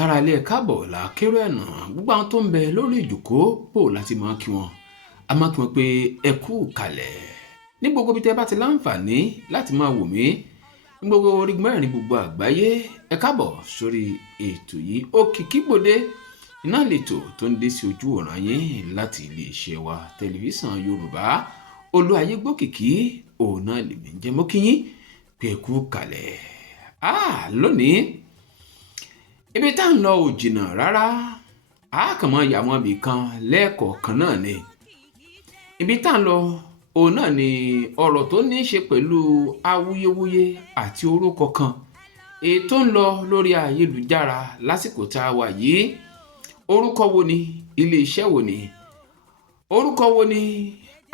káralé káàbọ̀ làákérò ẹ̀nà gbogbo àwọn tó ń bẹ lórí ìjòkó bò láti máa kí wọn a máa kí wọn pé ẹ kú kalẹ̀ ní gbogbo bí tẹ́ bá ti láǹfààní láti máa wò mí ní gbogbo orígun mẹ́rin gbogbo àgbáyé ẹ káàbọ̀ sórí ètò yìí Òkìkígbòde iná lètò tó ń dé sí ojú ọ̀ràn yín láti iléeṣẹ́ wa tẹlifíṣàn Yorùbá Olúayégbókìkí òun náà lèmi ń jẹ́ mọ́ kí yín pé ẹ kú kalẹ̀ lónìí ibi tá ń lọ ò jìnnà rárá a kàn mọ́ yà wọ́n ibì kan lẹ́ẹ̀kọ̀ọ̀kan náà ni ibi tá ń lọ òun náà ni ọ̀rọ̀ tó ní í ṣe pẹ̀lú awuyewuye àti orúkọ kan èyí tó ń lọ lórí ayélujára lásìkò tá a wà yìí orúkọ wo ni iléeṣẹ́ wo ni orúkọ wo ni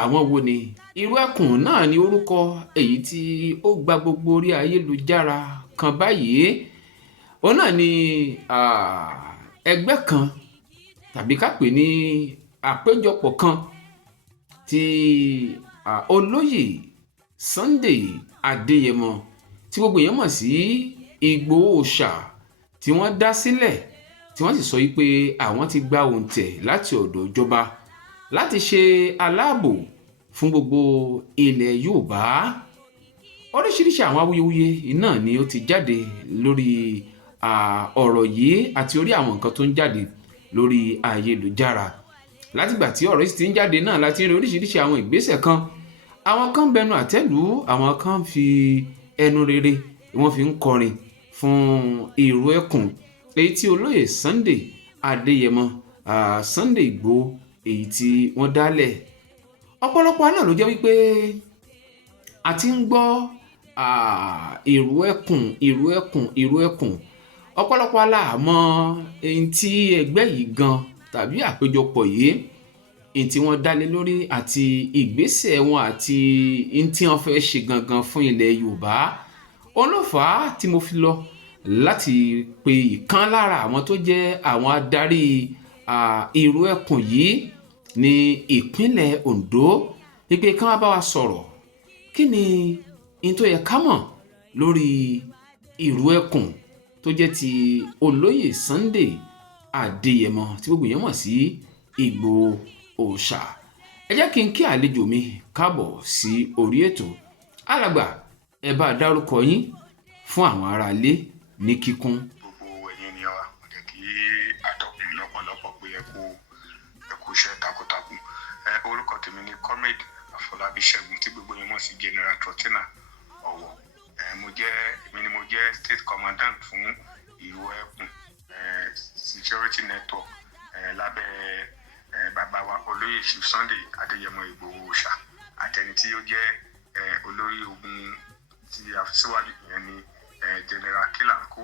àwọn wo ni irú ẹkùn náà ni orúkọ èyí tí ó gba gbogbo orí ayélujára kan báyìí òun náà ni ẹgbẹ́ kan tàbí ká pè ní àpéjọpọ̀ kan tí olóyè Sunday Adéyẹmọ tí gbogbo èèyàn mọ̀ sí Ìgbòho Òòṣà tí wọ́n dá sílẹ̀ tí wọ́n sì sọ wípé àwọn ti gba òǹtẹ̀ láti ọ̀dọ̀ ìjọba láti ṣe aláàbò fún gbogbo ilẹ̀ Yorùbá oríṣiríṣi àwọn awuyewuye náà ni ó ti jáde lórí ọ̀rọ̀ yìí àti orí àwọn nǹkan tó ń jáde lórí ayélujára látìgbà tí ọ̀rọ̀ yìí ti ń jáde náà láti rí oríṣiríṣi àwọn ìgbésẹ̀ kan àwọn kan bẹnu àtẹ́lù àwọn kan fi ẹnu rere wọ́n fi ń kọrin fún ìró ẹkùn èyí tí olóyè Sunday Adéyẹmọ Sunday Ìgbòho èyí tí wọ́n dálẹ̀ ọ̀pọ̀lọpọ̀ náà ló jẹ́ wípé a ti ń gbọ́ ìró ẹkùn ọ̀pọ̀lọpọ̀ aláàmọ́ èyí tí ẹgbẹ́ yìí gan tàbí àpéjọpọ̀ yìí èyí tí wọ́n dálé lórí àti ìgbésẹ̀ wọn àti èyí tí wọ́n fẹ́ ṣe gangan fún ilẹ̀ Yorùbá òun ló fà á tí mo fi lọ láti pe ìkan lára àwọn tó jẹ́ àwọn adarí ìró ẹkùn yìí ní ìpínlẹ̀ Ondo wípé kí wọ́n bá wa sọ̀rọ̀ kí ni ohun tó yẹ ká mọ̀ lórí ìró ẹkùn tó jẹ́ ti olóyè Sunday Adéyẹmọ tí gbogbo èèyàn mọ̀ sí Ìgbòho Òòṣà ẹ jẹ́ kí n kí àlejò mi káàbọ̀ sí orí ètò alàgbà ẹ bá dárúkọ yín fún àwọn aráalé ní kíkún. gbogbo ẹ̀yin ènìyàn wa mo jẹ́ kí atọ́kùn lọ́pọ̀lọpọ̀ pé ẹ kú iṣẹ́ takuntakun orúkọ tèmi ni Comrade Afọlábí Ṣẹ́gun tí gbogbo yín mọ̀ sí General Trotena Ọ̀wọ̀ èmi ni mo jẹ́ State Commandant fún ìró ẹkùn Security Network lábẹ́ bàbá wa olóyè Sunday Adéyẹmọ Ìgbòho Òòṣà àtẹni tí ó jẹ́ olórí ogun tí a fi síwájú ìyẹn ni General Kilanko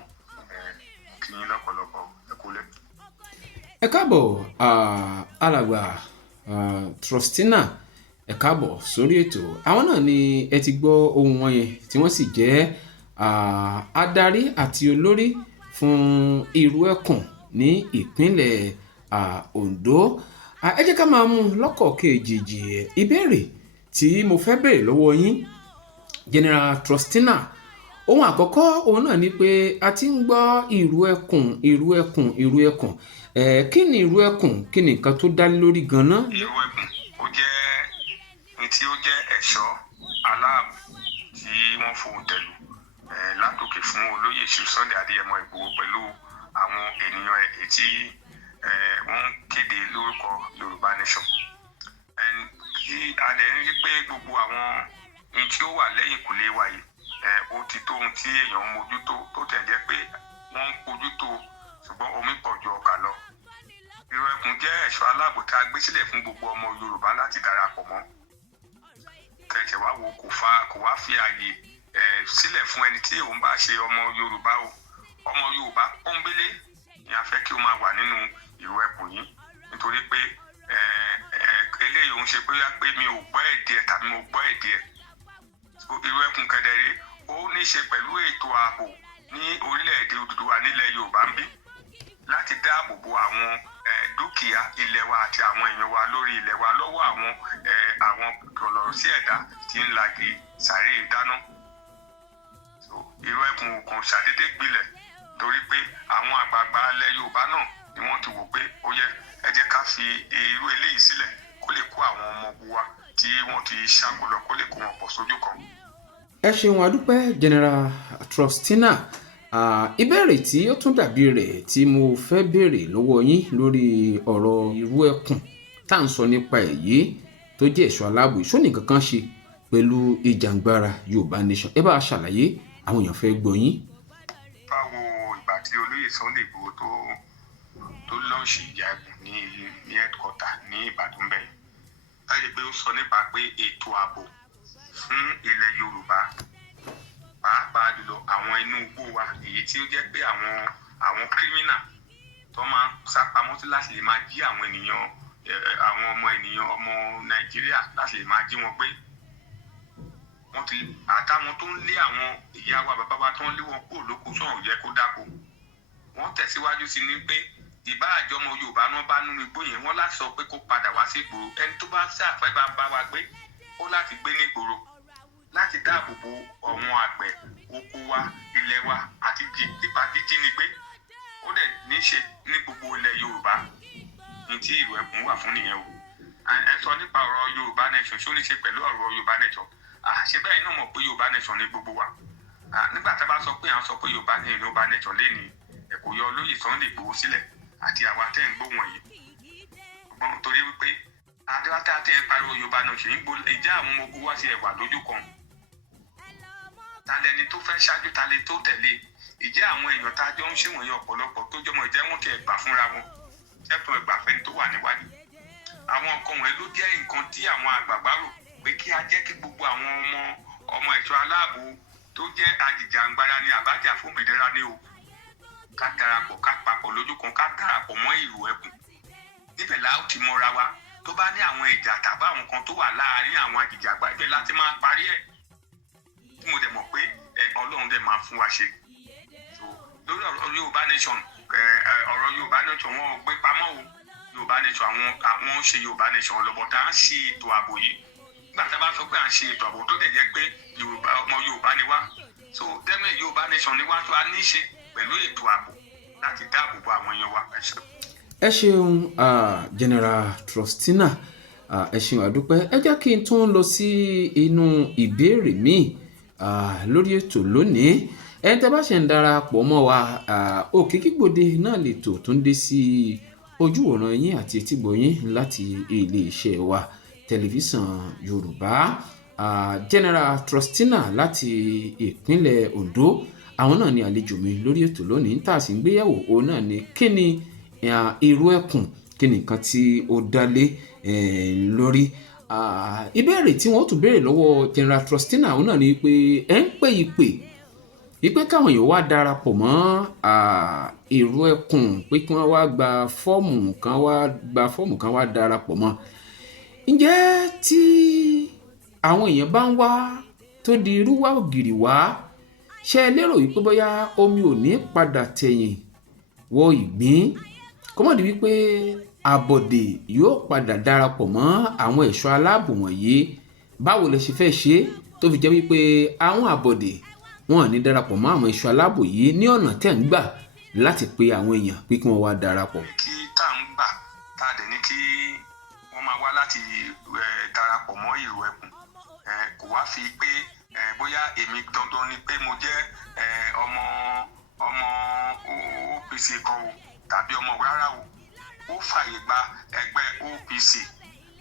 kí yín lọ́pọ̀lọpọ̀ ẹ kúlẹ̀. ẹ káàbọ̀ alàgbà Trostina ẹ káàbọ̀ sórí ètò àwọn náà ni ẹ ti gbọ́ ohun wọn yẹn tí wọ́n sì jẹ́ adarí àti olórí fún ìró ẹkùn ní ìpínlẹ̀ Ondo ẹ jẹ́ ká máa mú lọ́kọ̀ọ̀kejì ìbéèrè tí mo fẹ́ béèrè lọ́wọ́ yín General Trostina ohun àkọ́kọ́ òun náà ni pé a ti ń gbọ́ ìró ẹkùn kí ni ìró ẹkùn kí ni nǹkan tó dá lórí gan-an. ìró ẹkùn ó jẹ́ ní tí ó jẹ́ ẹ̀ṣọ́ aláàbò tí wọ́n fohùn tẹ̀lú látòkè fún olóyè Sunday Adéyẹmọ Ìgbòho pẹ̀lú àwọn ènìyàn ẹ̀ tí wọ́n kéde lórúkọ Yorùbá Nation kí a lè rí pé gbogbo àwọn ohun tí ó wà lẹ́yìn kùlé wa yìí ó ti tó ohun tí èèyàn ń mójútó tó tẹ̀ jẹ́ pé wọ́n ń bójútó ṣùgbọ́n omi pọ̀ ju ọkà lọ. ìró ẹkùn jẹ́ ẹ̀ṣọ́ aláàbò tá a gbé sílẹ̀ fún gbogbo ọmọ Yorùbá láti darapọ̀ mọ́ kẹ̀kẹ́ wá wo kò wá fi ààyè sílẹ̀ fún ẹni tí òun bá ṣe ọmọ Yorùbá ọmọ Yorùbá pọ́nbélé ni a fẹ́ kí ó máa wà nínú ìró ẹkùn yìí nítorí pé eléyìí òun ṣe bóyá pé mi ò gbọ́ èdè ẹ̀ tàbí mo gbọ́ èdè ẹ̀ ìró ẹkùn kedere ó ní í ṣe pẹ̀lú ètò ààbò ní orílẹ̀-èdè Odùduwà nílẹ̀ Yorùbá ń bí láti dáàbò bo àwọn dúkìá ilẹ̀ wa àti àwọn èèyàn wa lórí ilẹ̀ wa lọ́wọ́ àwọn kọlọ̀rọ̀ sí ẹ̀dá tí ń lagi sàárè dáná ìró ẹkùn kan ṣàdédé gbilẹ̀ torí pé àwọn àgbààgbà ilẹ̀ Yorùbá náà ni wọ́n ti wò pé ó yẹ ẹ jẹ́ ká fi irú eléyìí sílẹ̀ kó lè kó àwọn ọmọ ogun wa tí wọ́n ti ṣàkólọ kó lè kó wọn pọ̀ sójú kan. ẹ ṣeun àdúpẹ́ General Faustina. Ìbéèrè tí ó tún dàbí rẹ̀ tí mo fẹ́ béèrè lọ́wọ́ yín lórí ọ̀rọ̀ irú ẹkùn tá à ń sọ nípa èyí tó jẹ́ ẹ̀ṣọ́ aláàbò ìṣóní kankan ṣe pẹ̀lú ìjàngbara Yorùbá Nation. ẹ bá a ṣàlàyé, àwọn èèyàn fẹ́ gbọ́ yín. báwo ìgbà tí olóyè Sunday Igboho tó lọ́ọ̀ṣì ìjà ẹkùn ní headquarter ní Ìbàdàn bẹ́ẹ̀ láti pé ó sọ nípa pé ètò ààbò fún ilẹ̀ Yorùbá pàápàá jùlọ àwọn inú igbó wa èyí tí ó jẹ́ pé àwọn kírímínà tó máa ń sápamọ́ sí láti lè máa jí àwọn ènìyàn àwọn ọmọ Nàìjíríà láti lè máa jí wọn gbé àtàwọn tó ń lé àwọn ìyá wa bàbá wa tó ń lé wọn kúrò lóko sọ̀rọ̀ yẹ kó dáko. Wọ́n tẹ̀síwájú sí ni pé ìbá àjọmọ Yorùbá náà bá nínú igbó yẹn wọ́n láti sọ pé kó padà wá sí ìgboro. ẹni tó bá ṣàfẹ́ bá wa gbé ó láti gbé ní ìgboro láti dáàbò bo àwọn àgbẹ̀ oko wa ilẹ̀ wa àti pípa jíjínigbé. Ó dẹ̀ ní í ṣe ní gbogbo ilẹ̀ Yorùbá ní tí ìlú ẹkùn wà fún nìyẹn o. ẹ sọ nípa ọ̀rọ̀ Yorùbá Nation ṣó ní ṣe pẹ̀lú ọ̀rọ̀ Yorùbá Nation. Ṣé bẹ́ẹ̀ náà mọ̀ pé Yorùbá Nation ní gbogbo wa. Nígbà tá a bá sọ pé à ń sọ pé Yorùbá Nation lénìí ẹ kò yọ olóyè Sunday Igboho sílẹ̀ àti àwa tẹ́ ń gbóhùn yìí. Ṣùgbọ́n torí wípé adéwátá tẹ́ ẹ pariwo Yorùbá Nation ìjà àwọn ọmọ ogun wá sí ẹ̀wà lójú kan. Talẹ́ni tó fẹ́ ṣáájú talẹ́ tó tẹ̀lé ìjẹ́ àwọn èèyàn tá a jọ ń ṣèwọ̀nyí ọ̀pọ̀lọpọ̀ tó jọmọ ìjẹ́ wọn ti ẹ̀gbà fúnra wọn ṣẹ́tọ̀ ẹ̀gbà fẹ́ni tó wà níwájú. Àwọn nǹkan wọ̀nyí ló jẹ́ nǹkan tí àwọn àgbààgbà rò pé kí a jẹ́ kí gbogbo àwọn ọmọ ẹ̀ṣọ́ aláàbò tó jẹ́ ajìjàǹgbara ní àbájá fún òmìnira ní o ká darapọ̀ ká papọ̀ lójú kan ká darapọ̀ mọ́ ìlú ẹkùn. Níbẹ̀ la ó ti mọra wa tó bá ní àwọn ìjà tàbí àwọn kan tó wà láàárín àwọn ajìjàǹgbà ibẹ̀ láti máa parí ẹ̀. Tí mo dẹ̀ mọ̀ pé Ọlọ́run dẹ̀ máa fún wa ṣe. Lórí ọ̀rọ̀ Yorùbá Nation wọn ò gbé pamọ́ o. Yorùbá Nation àwọn ń ṣe Yorùbá Nation ọlọ́bọ̀ tá à ń ṣe ètò ààbò yìí. Nígbà tá a bá sọ pé à ń ṣe ètò ààbò tó dẹ̀ jẹ́ pé ọmọ Yorùbá ni wá. So dẹ́gbẹ́ Yorùbá Nation ni wá tó a ní í ṣe pẹ̀lú ètò ààbò láti dáàbò bo àwọn èèyàn wa. ẹ ṣeun General Faustina, ẹ ṣeun àdúpẹ́. ẹ jẹ́ kí n tún lọ sí inú ìbéèrè míì lórí ètò lónìí. ẹni tẹ́ bá ṣe ń darapọ̀ mọ́ wa, Òkìkígbòde náà lè tò tó ń dé sí ojú ọ̀ràn yín àti etígbọ̀ yín láti iléeṣẹ́ wa tẹlifíṣàn Yorùbá. General Faustina láti ìpínlẹ̀ Ondo, àwọn náà ni àlejò mi lórí ètò lónìí. tá a sì ń gbéyàwó òun náà ni kí ni irú ẹkùn, kí ni nǹkan tí ó dálé lórí. Ìbéèrè tí wọ́n tún béèrè lọ́wọ́ General Faustina òun náà ni pé ẹ ń pè ìpè káwọn èèyàn wá darapọ̀ mọ́ irú ẹkùn pé kí wọ́n wá gba fọ́ọ̀mù kan wá darapọ̀ mọ́. Ǹjẹ́ tí àwọn èèyàn bá ń wá tó di irú wá ògiri wá, ṣé ẹ lérò wípé bóyá omi ò ní padà tẹ̀yìn wọ ìgbín kó mọ̀ di wípé àbọ̀dè yóò padà darapọ̀ mọ́ àwọn ẹ̀ṣọ́ aláàbò wọ̀nyí? Báwo lẹ ṣe fẹ́ ṣe tó fi jẹ́ wípé àwọn àbọ̀dè wọn ò ní darapọ̀ mọ́ àwọn ẹ̀ṣọ́ aláàbò yìí ní ọ̀nà tẹ̀ ń gbà láti pe àwọn èèyàn pé kí wọ́n wá darapọ̀? Kí tá à ń gbà tá a dẹ̀ ní kí wọ́n máa wá láti darapọ̀ mọ́ ìlú ẹkùn kò wá fi pé bóyá èmi dandan ni pé mo jẹ́ ọmọ OPC kan o tàbí ọmọ rárá o. Ó fààyè gba ẹgbẹ́ OPC,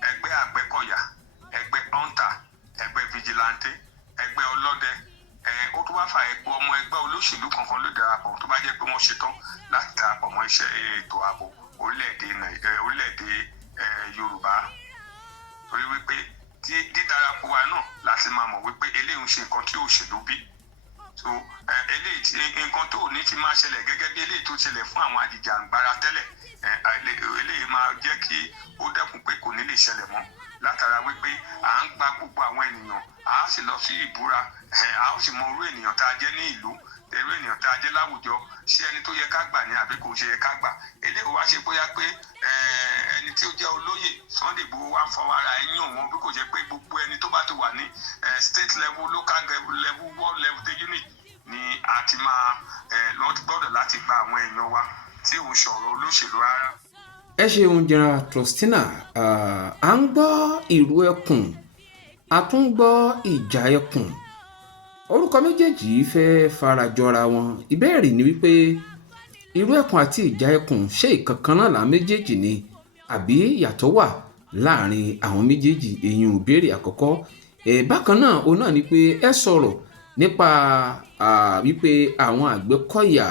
ẹgbẹ́ Àgbẹ̀kọ̀yà, ẹgbẹ́ hunter, ẹgbẹ́ vigilante, ẹgbẹ́ ọlọ́dẹ. Ó tún wá fààyè gba ọmọ ẹgbẹ́ olóṣèlú kankan ló darapọ̀ tó bá jẹ́ pé wọ́n ṣetán láti darapọ̀ mọ́ iṣẹ́ ètò ààbò orílẹ̀-èdè Yorùbá. Torí wípé dídarapọ̀ wa náà láti máa mọ̀ wípé eléyìí ń ṣe nǹkan tí òṣèlú bí. So eléyìí tí nǹkan tó ní ti máa ṣẹlẹ̀ gẹ́gẹ́ bí eléyìí tó ṣẹlẹ̀ fún àwọn ajìjàǹgbara tẹ́lẹ̀, eléyìí máa jẹ́ kí ó dẹ́kun pé kò ní lè ṣẹlẹ̀ mọ́ látara wípé à ń gba gbogbo àwọn ènìyàn, a sì lọ sí ìbúra, a ó sì mọ irú ènìyàn tá a jẹ́ ní ìlú, irú ènìyàn tá a jẹ́ láwùjọ, ṣé ẹni tó yẹ ká gbà ní àbí kò ṣe yẹ ká gbà. Eléyìí wá ṣe bóyá pé ẹni tí ó jẹ́ olóyè Sunday Igboho wá ń fọwọ́ ara ẹ̀yìn òun bí kò jẹ́ pé gbogbo ẹni tó bá ti wà ní state level, local level, world level the unit ni a ti máa lọ́n gbọ́dọ̀ láti gba àwọn èèyàn wa tí ò ń sọ̀rọ̀ olóṣèlú rárá. ẹ ṣeun General Trusteena, à ń gbọ́ ìrù ẹkùn a tún gbọ́ ìjà ẹkùn, orúkọ méjèèjì fẹ́ farajọra wọn. ìbéèrè ni wípé ìrù ẹkùn àti ìjà ẹkùn ṣé ìkankan náà là méjèèjì ni àbí yàtọ̀ wà láàrin àwọn méjèèjì? èyàn ò béèrè àkọ́kọ́. bákan náà òun náà ni pé ẹ sọ̀rọ̀ nípa wípé àwọn Àgbẹ̀kọ̀yà,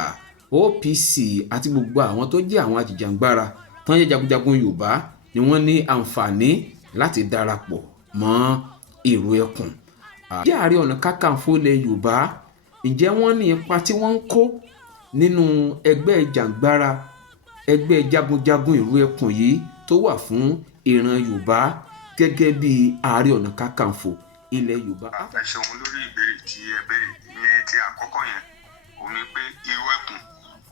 OPC àti gbogbo àwọn tó jẹ́ àwọn ajìjàǹgbara tó ń jẹ́ jagunjagun Yorùbá ni wọ́n ní àǹfààní láti darapọ̀ mọ́ ìrù ẹkùn. jẹ́ Ààrẹ Ọ̀nà Kakanfò ilẹ̀ Yorùbá, ǹjẹ́ wọ́n ní ipa tí wọ́n ń kó nínú ẹgbẹ́ jàǹgbara, ẹgbẹ́ jagunjagun ìrù ẹkùn yìí tó wà fún ìran Yorùbá gẹ́gẹ́ bí Ààrẹ Ọ̀nà Kakanfò ilẹ̀ Yorùbá? ẹ ṣeun lórí ìbéèrè tí ẹ béèrè ní ti àkọ́kọ́ yẹn, òun ni pé ìrù ẹkùn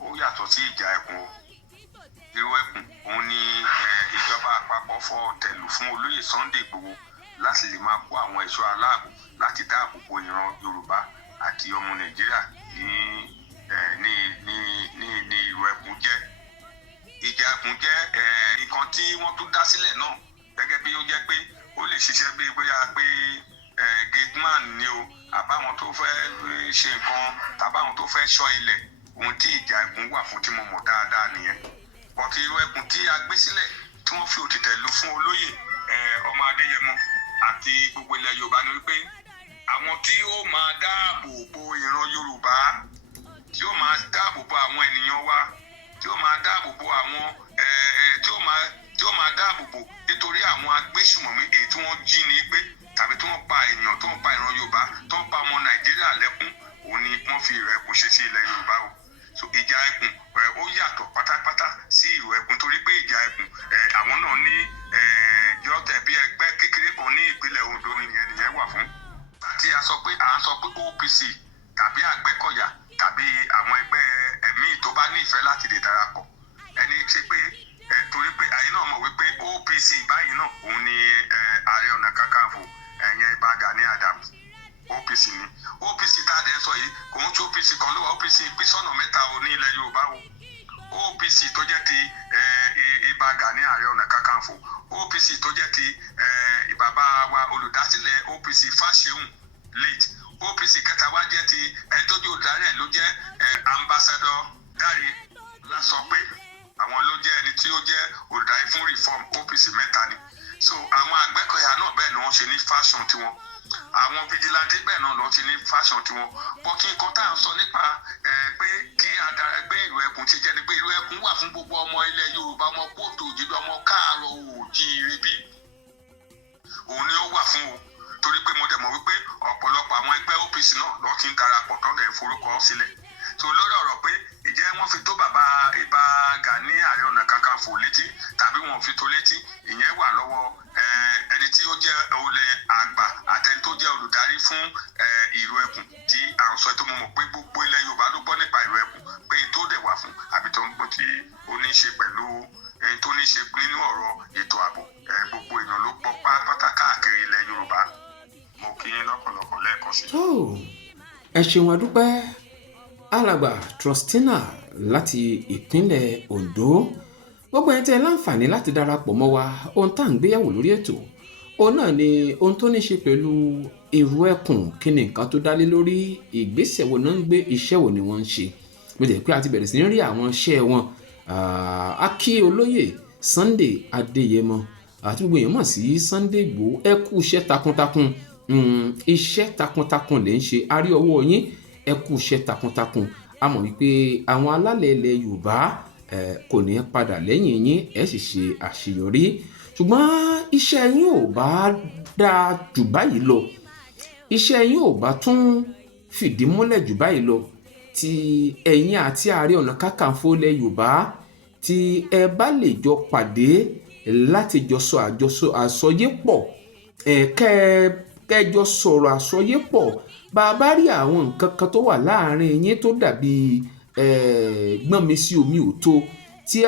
ó yàtọ̀ sí ìjà ẹkùn o. ìrù ẹkùn òun ni ìjọba àpapọ̀ fọ́ tẹ̀lú fún olóyè Sunday Igboho láti lè máa kó àwọn ẹ̀ṣọ́ aláàbò láti dáàbò bo ìran Yorùbá àti ọmọ Nàìjíríà ní ìrù ẹkùn jẹ́. ìjà ẹkùn jẹ́ nǹkan tí wọ́n tún dá sílẹ̀ náà gẹ́gẹ́ bí ó jẹ́ pé ó lè ṣiṣẹ́ bí bóyá pé gateman ni o, àbáwọn tó fẹ́ ṣe nǹkan tàbáwọn tó fẹ́ ṣọ́ ilẹ̀, ohun tí ìjà ẹkùn wà fún tí mo mọ̀ dáadáa nìyẹn. bọ́tí ìrù ẹkùn tí a gbé sílẹ̀ tí wọ́n fi òtítẹ̀ lù fún olóyè ọmọ Adéyẹmọ àti gbogbo ilẹ̀ Yorùbá ni wípé àwọn tí ó máa dáàbò bo ìran Yorùbá, tí ó máa dáàbò bo àwọn ènìyàn wa, tí ó máa dáàbò bo àwọn tí ó máa dáàbò bo nítorí àwọn agbésùmọ̀mí èyí tí wọ́n jí ní gbé tàbí tí wọ́n pa ènìyàn, tó ń pa ìran Yorùbá, tó ń pa ọmọ Nàìjíríà lẹ́kún, òun ni wọ́n fi ìrù ẹkùn ṣe sí ilẹ̀ Yorùbá o. so ìjà ẹkùn ó yàtọ̀ pátápátá sí ìrù ẹkùn torí pé ìjà ẹkùn àwọn náà ní jọ́tẹ̀ bí ẹgbẹ́ kékeré kan ní ìpínlẹ̀ Ondo nìyẹn wà fún. àti à ń sọ pé OPC tàbí Àgbẹ̀kọ̀yà tàbí àwọn ẹgbẹ́ ẹ̀mí tó bá ní ìfẹ́ láti lè darapọ̀, ẹni ṣe pé torí pé àyè náà mọ̀ wípé OPC báyìí náà òun ni Ààrẹ Ọ̀nà Kakanfò ẹ̀yẹn Ìbà Gani Adams, OPC ni. OPC tá a dẹ̀ sọ yìí kò ń tí OPC kan ló wà, OPC pín sọ́nà mẹ́ta o ní ilẹ̀ Yorùbá o. OPC tó jẹ́ ti Ìbà Gani Ààrẹ Ọ̀nà Kakanfò, OPC tó jẹ́ ti bàbá wa olùdásílẹ̀ OPC Fáṣẹ̀hùn late, OPC kẹta wá jẹ́ ti ẹni tó jẹ́ olùdarí ẹ̀ ló jẹ́ Ambassador Dáre Lásọpé, àwọn ló jẹ́ ẹni tí ó jẹ́ olùdarí fún reform. OPC mẹ́ta ni. so àwọn Àgbẹ̀kọ̀yà náà bẹ́ẹ̀ ni wọ́n ṣe ní fashion tiwọn, àwọn vigilante bẹ́ẹ̀ náà ló ti ní fashion tiwọn. bọ́kí nǹkan tá à ń sọ nípa pé kí adara gbé ìrù ẹkùn ti jẹ́ ni pé ìrù ẹkùn wà fún gbogbo ọmọ ilẹ̀ Yorùbá, ọmọ kóòtù òjìbí, ọmọ káàárọ̀ oòjíire bí òun ni ó wà fún o. torí pé mo dẹ̀ mọ̀ wípé ọ̀pọ̀lọpọ̀ àwọn ẹgbẹ́ OPC náà ló ti ń darapọ̀ tó dẹ̀ forúkọ sílẹ̀. so lórí ọ̀rọ̀ pé ìjẹ́ wọ́n fi tó bàbá Ìbà Gani Ààrẹ Ọ̀nà Kakanfò létí tàbí wọn fi tó létí, ìyẹn wà lọ́wọ́ ẹni tí ó jẹ́ olè àgbà àtẹni tó jẹ́ olùdarí fún ìrù ẹkùn tí à ń sọ tó mọ̀ pé gbogbo ilẹ̀ Yorùbá ló gbọ́ nípa ìrù ẹkùn pé tó dẹ̀ wà fún àbí tó ń gbọ́ tí ó ní í ṣe pẹ̀lú tó ní í ṣe nínú ọ̀rọ̀ ètò ààbò, gbogbo èèyàn ló gbọ́ pátá káàkiri ilẹ̀ Yorùbá. mo kí yín lọ́pọ̀lọpọ̀ lẹ́ẹ̀kan sí. ẹ ṣeun adúpẹ́ alàgbà Trusteena láti ìpínlẹ̀ Ondo. gbogbo ẹni tẹ́ láǹfààní láti darapọ̀ mọ́ wa, ohun tá à ń gbéyàwó lórí ètò òun náà ni ohun tó ní ṣe pẹ̀lú ìrù ẹkùn, kí ni nǹkan tó dálé lórí, ìgbésẹ̀ wo náà ń gbé, iṣẹ́ wo ni wọ́n ń ṣe. mo jẹ́ pé a ti bẹ̀rẹ̀ sí ní rí àwọn iṣẹ́ wọn. a kí olóyè Sunday Adéyẹmọ àti gbogbo èèyàn mọ̀ sí Sunday Igboho, ẹ kú iṣẹ́ takuntakun, iṣẹ́ takuntakun lè ń ṣe, a rí ọwọ́ yín, ẹ kú iṣẹ́ takuntakun. a mọ̀ wípé àwọn alálẹ̀ ilẹ̀ Yorùbá kò ní padà lẹ́yìn yín, ẹ sì ṣe àṣeyọrí. ṣùgbọ́n iṣẹ́ yín ò bá dáa jù báyìí lọ, iṣẹ́ yín ò bá tún fìdí múlẹ̀ jù báyìí lọ, tí ẹ̀yin àti Ààrẹ Ọ̀nà Kakanfò ilẹ̀ Yorùbá tí ẹ bá lè jọ pàdé láti jọ sọ àsọyépọ̀, kẹjọ sọ̀rọ̀ àsọyépọ̀, bá a bá rí àwọn nǹkan kan tó wà láàrin yín tó dàbí gbọ́n mi sí omi ò tó, tí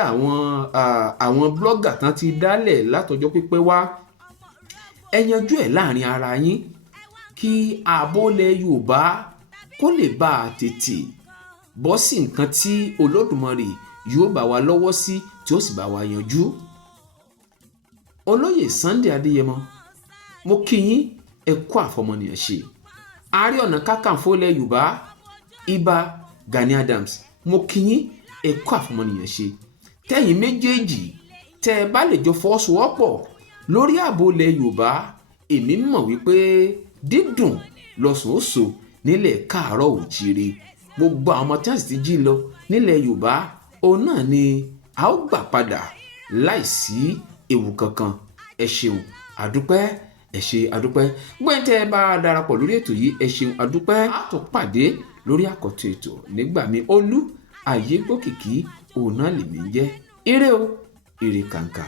àwọn blọ́gà tán ti dálẹ̀ látọjọ́ pípẹ́ wá, ẹ yanjú ẹ̀ láàrin ara yín kí ààbò ilẹ̀ Yorùbá kó lè bá a tètè bọ́ sí nǹkan tí Olódùmarè yóò bá wa lọ́wọ́ sí tí ó sì bá wa yanjú. Olóyè Sunday Adéyẹmọ, mo kí yín ẹ kú àfọmọnìyàn ṣe. Ààrẹ Ọ̀nà Kakanfò ilẹ̀ Yorùbá Ìbà Gani Adams, mo kí yín ẹ kú àfọmọnìyàn ṣe. Tẹ́yin méjèèjì tẹ́ ẹ bá lè jọ fọwọ́sowọ́pọ̀ lórí ààbò ilẹ̀ Yorùbá, èmi mọ̀ wípé dídùn lọ́sùn ó so nílẹ̀ káàárọ̀ òjíire. Gbogbo àwọn ọmọ tí wọ́n sì ti jí lọ nílẹ̀ Yorùbá, òun náà ni a ó gbà padà láìsí ewu kankan. Ẹ ṣeun àdúpẹ́, ẹ ṣe àdúpẹ́. Gbẹ́ntẹ́ bá darapọ̀ lórí ètò yìí, ẹ ṣeun àdúpẹ́. A tún pàdé lórí àkọ́tún ètò nígbà mi. Olú Ayégbókìkí òun náà lèmi ń jẹ́. Ire o, ire kàǹkà.